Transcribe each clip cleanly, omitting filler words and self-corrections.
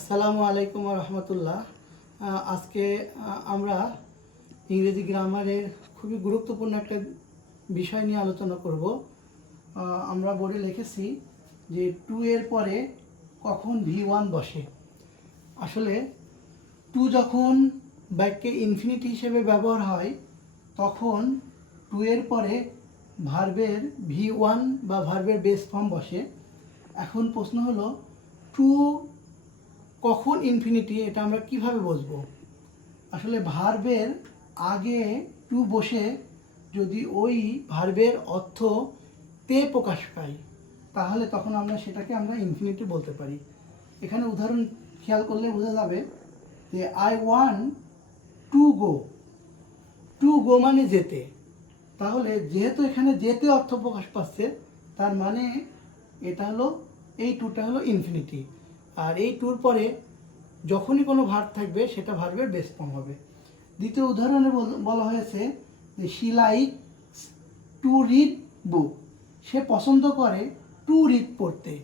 আসসালামু আলাইকুম রহমতুল্লাহ। আজকে আমরা ইংরেজি গ্রামারের খুবই গুরুত্বপূর্ণ একটা বিষয় নিয়ে আলোচনা করব। আমরা বোর্ডে লিখেছি যে টু এর পরে কখন V1 বসে। আসলে টু যখন বাক্যে ইনফিনিটি হিসেবে ব্যবহার হয় তখন টু এর পরে ভার্বের V1 বা ভার্বের বেস ফর্ম বসে। এখন প্রশ্ন হলো টু কখন ইনফিনিটি, এটা আমরা কিভাবে বুঝবো? আসলে ভার্বের আগে টু বসে যদি ওই ভার্বের অর্থ তে প্রকাশ পায় তাহলে তখন সেটাকে আমরা ইনফিনিটি বলতে পারি। এখানে উদাহরণ খেয়াল করলে বোঝা যাবে যে I want to go. To go মানে যেতে। তাহলে যেহেতু এখানে যেতে অর্থ প্রকাশ পাচ্ছে তার মানে এটা হলো এই টুটা হলো ইনফিনিটি। আর এই টুর পরে যখনই কোনো ভার্ব থাকবে সেটা ভার্বের বেস ফর্ম হবে। দ্বিতীয় উদাহরণে বলা হয়েছে যে she likes to read book. সে পছন্দ করে টু রিড পড়তে,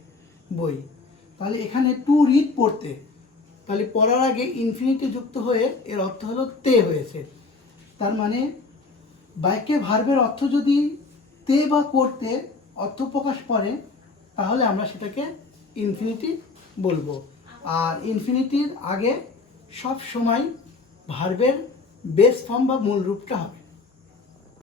বই। তাহলে এখানে টু রিড পড়তে, তাহলে পড়ার আগে ইনফিনিটি যুক্ত হয়ে এর অর্থ হলো তে হয়েছে। তার মানে বাক্যে ভার্বের অর্থ যদি তে বা করতে অর্থ প্রকাশ করে তাহলে আমরা সেটাকে ইনফিনিটি বলবো। আর ইনফিনিটির আগে সব সময় ভার্বের বেস ফর্ম বা মূল রূপটা হবে।